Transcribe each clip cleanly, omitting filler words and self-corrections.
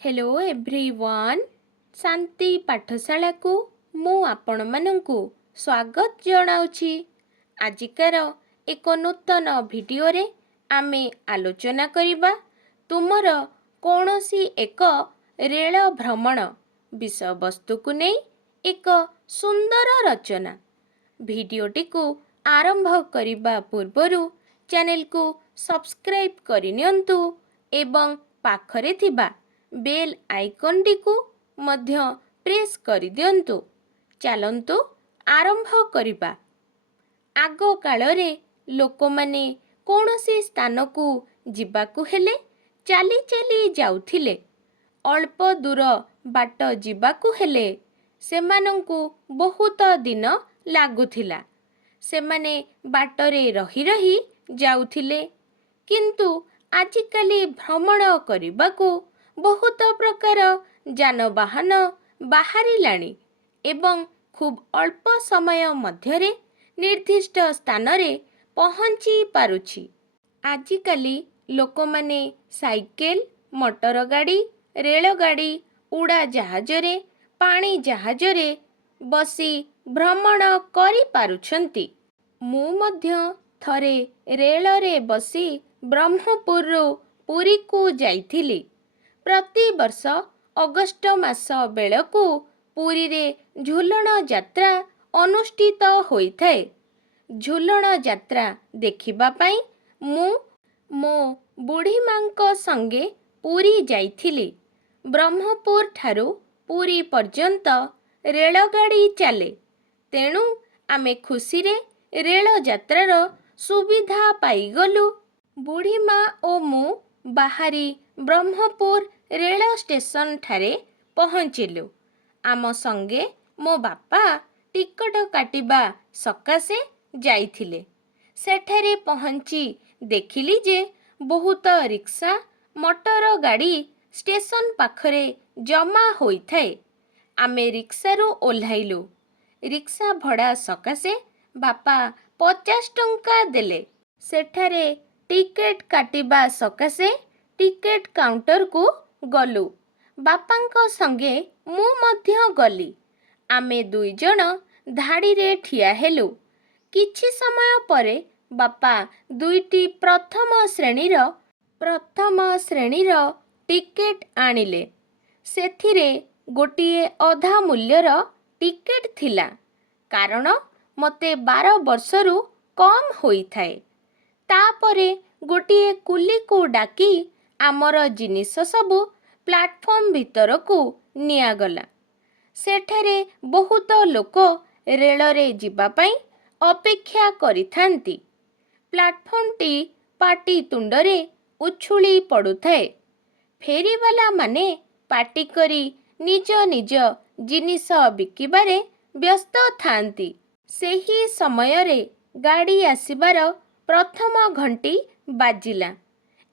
Hello everyone शांति पाठशाला को मु आपण मानंकु स्वागत जनाउछि। आजिकार एक नूतन भिडियो रे आमे आलोचना करिबा तुमर कोनोसी एक रेल भ्रमण विषय वस्तु को नै एक सुंदर रचना। भिडियोटी को आरंभ करिबा पूर्वरु चैनल को सब्सक्राइब करिनियंतु एवं पाखरे थिबा बेल आइकन टी को मध्य प्रेस करि दियंतु। चलंतु आरंभ करिबा। आगो कालरे लोकमाने कोनोसी स्थान को जिबाकु हेले चाली चाली जाउथिले। अल्प दूर बाट जिबाकु हेले सेमानंकु बहुत दिन लागुथिला। सेमाने बाटरे रही रही जाउथिले। किंतु आजिकाली भ्रमण करिबाकु बहुत प्रकार जानवाहन बाहरिलाणी एवं खूब अल्प समय मध्यरे निर्दिष्ट स्थान रे पहुँची पारुछि। आजिकाली लोकमाने साइकेल, मोटर गाड़ी, रेलगाड़ी, उड़ा जहाजरे, पानी जहाजरे बसी भ्रमण करि पारुछंती। मु मध्य थरे रेल रे बसी ब्रह्मपुर पुरी को जाइथिली। प्रति वर्ष अगस्ट मास बेलकु पुरी रे झुलन यात्रा अनुष्ठित होइथाए। झुलन यात्रा देखिबा पई मु मो बुढ़ी मांको संगे पुरी जाइथिली। ब्रह्मपुर ठारू पुरी पर्यंत रेलगाड़ी चले, तेणु आमे खुशी रे रेल यात्रार सुविधा पाइगलु। बुढ़ी माँ ओ मु बाहरी ब्रह्मपुर रेल स्टेशन ठारे पहुँचिलु। आम संगे मो बापा टिकट काटिबा सकाशे जाइथिले। सेठारे पहुँची देखिली जे बहुत रिक्शा, मोटर गाड़ी स्टेशन पाखरे जमा होइथाए। आमे रिक्सारू ओह्लाइलु। रिक्सा भड़ा सकाशे बापा 50 टंका देले। सेठारे टिकेट काटिबा सकाशे टिकेट काउंटर को गलु। बापांको संगे मु मध्य गली। आमे दुई जण धाड़ी रे ठिया हेलु। किछि समय परे बापा दुईटी प्रथम श्रेणीर टिकेट आनिले। सेथिरे गोटिए अधा मूल्यर टिकेट थिला, कारण मते 12 वर्षरू कम होइथाए। तापरे गोटिए कुली को डाकी आमर जिनिस सबु प्लाटफॉर्म भीतर को नियागला। सेठारे बहुत लोक रेल रे जिबा पई अपेक्षा करिथांती। प्लाटफॉर्म टी पाटी तुंडरे उछुली पड़ुथाए। फेरीवाला माने पाटी करी निज निज जिनिस बिकिबारे व्यस्त थांती। सेही समयरे गाड़ी आसिबार प्रथम घंटी बाजिला।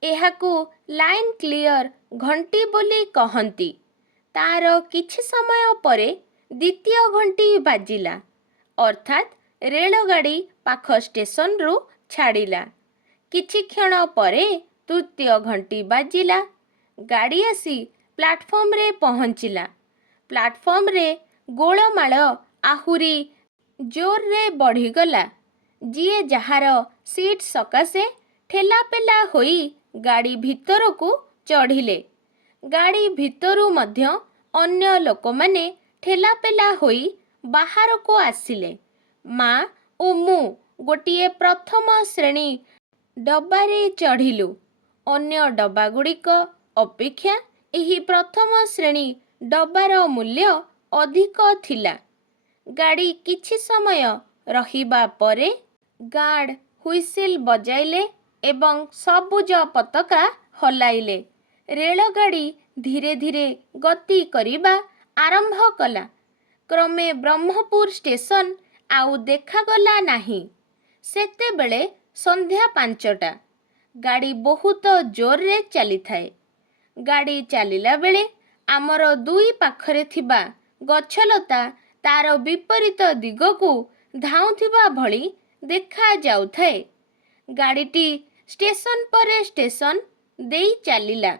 एहाकू लाइन क्लियर घंटी बोली कहंती। तार किछि समय परे द्वितीय घंटी बाजिला, अर्थात रेलगाड़ी पाख स्टेशन रु छाड़िला। किछि क्षण परे तृतीय घंटी बाजिला। गाड़ी आसी प्लाटफॉर्म रे पहुँचिला। प्लाटफॉर्म रे गोलमाल आहुरी जोर रे बढ़ीगला। जिए जहार सीट सकाशे ठेलापेला होई गाड़ी भितर को चढ़िले। गाड़ी भितरू मध्य अन्य लोकमाने ठेलापेला होई बाहर को आसिले। माँ ओ मु गोटिए प्रथम श्रेणी डब्बारे चढ़िलु। अन्य डब्बा गुड़िक अपेक्षा एही प्रथम श्रेणी डब्बार मूल्य अधिक थिला। गाड़ी किछि समय रहिबा परे गार्ड हुइसिल बजाइले एवं सबुज पताका हलाइले। रेलगाड़ी धीरे धीरे गति करिबा आरंभ कला। क्रमे ब्रह्मपुर स्टेशन आउ देखागला नाही। सेतेबेले संध्या 5टा। गाड़ी बहुत जोर रे चली थाए। गाड़ी चलिला बेले आमर दुई पाखरे थिबा गछलता तार विपरीत दिग को धाउथिबा भली देखा जाउथाए। गाड़ीटी स्टेशन परे स्टेशन देई चलिला।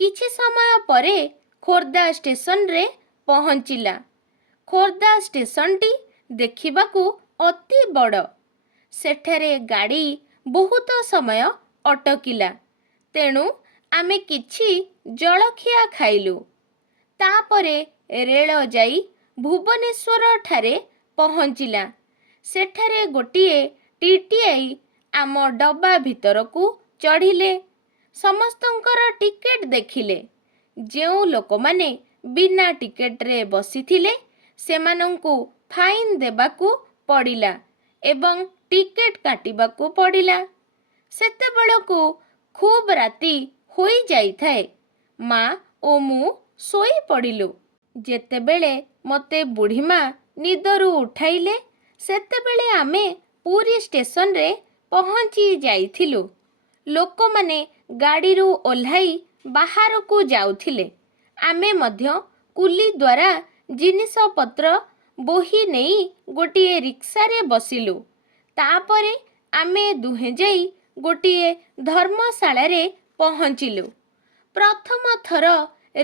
କିଛି ସମୟ ପରେ ଖୋର୍ଦ୍ଧା ଷ୍ଟେସନରେ ପହଞ୍ଚିଲା। ଖୋର୍ଦ୍ଧା ଷ୍ଟେସନଟି ଦେଖିବାକୁ ଅତି ବଡ଼। ସେଠାରେ ଗାଡ଼ି ବହୁତ ସମୟ ଅଟକିଲା। ତେଣୁ ଆମେ କିଛି ଜଳଖିଆ ଖାଇଲୁ। ତାପରେ ରେଳ ଯାଇ ଭୁବନେଶ୍ୱର ଠାରେ ପହଞ୍ଚିଲା। ସେଠାରେ ଗୋଟିଏ ଟିଟିଆଇ ଆମ ଡବା ଭିତରକୁ ଚଢ଼ିଲେ। ସମସ୍ତଙ୍କର ଟିକେଟ ଦେଖିଲେ। ଯେଉଁ ଲୋକମାନେ ବିନା ଟିକେଟରେ ବସିଥିଲେ ସେମାନଙ୍କୁ ଫାଇନ୍ ଦେବାକୁ ପଡ଼ିଲା ଏବଂ ଟିକେଟ କାଟିବାକୁ ପଡ଼ିଲା। ସେତେବେଳକୁ ଖୁବ୍ ରାତି ହୋଇଯାଇଥାଏ। ମା ଓ ମୁଁ ଶୋଇପଡ଼ିଲୁ। ଯେତେବେଳେ ମୋତେ ବୁଢ଼ୀମା ନିଦରୁ ଉଠାଇଲେ ସେତେବେଳେ ଆମେ ପୁରୀ ଷ୍ଟେସନରେ ପହଞ୍ଚି ଯାଇଥିଲୁ। ଲୋକମାନେ ଗାଡ଼ିରୁ ଓହ୍ଲାଇ ବାହାରକୁ ଯାଉଥିଲେ। ଆମେ ମଧ୍ୟ କୁଲି ଦ୍ୱାରା ଜିନିଷପତ୍ର ବୋହି ନେଇ ଗୋଟିଏ ରିକ୍ସାରେ ବସିଲୁ। ତାପରେ ଆମେ ଦୁହେଁ ଯାଇ ଗୋଟିଏ ଧର୍ମଶାଳାରେ ପହଞ୍ଚିଲୁ। ପ୍ରଥମ ଥର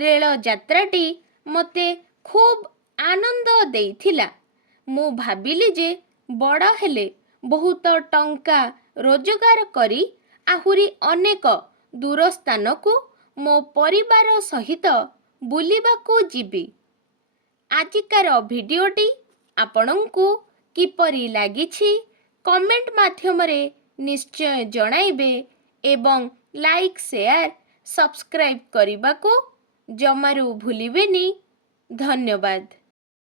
ରେଳ ଯାତ୍ରାଟି ମୋତେ ଖୁବ୍ ଆନନ୍ଦ ଦେଇଥିଲା। ମୁଁ ଭାବିଲି ଯେ ବଡ଼ ହେଲେ ବହୁତ ଟଙ୍କା ରୋଜଗାର କରି ଆହୁରି ଅନେକ ଦୂର ସ୍ଥାନକୁ ମୋ ପରିବାର ସହିତ ବୁଲିବାକୁ ଯିବି। ଆଜିକାର ଭିଡ଼ିଓଟି ଆପଣଙ୍କୁ କିପରି ଲାଗିଛି କମେଣ୍ଟ ମାଧ୍ୟମରେ ନିଶ୍ଚୟ ଜଣାଇବେ ଏବଂ ଲାଇକ୍, ସେୟାର, ସବସ୍କ୍ରାଇବ୍ କରିବାକୁ ଜମାରୁ ଭୁଲିବେନି। ଧନ୍ୟବାଦ।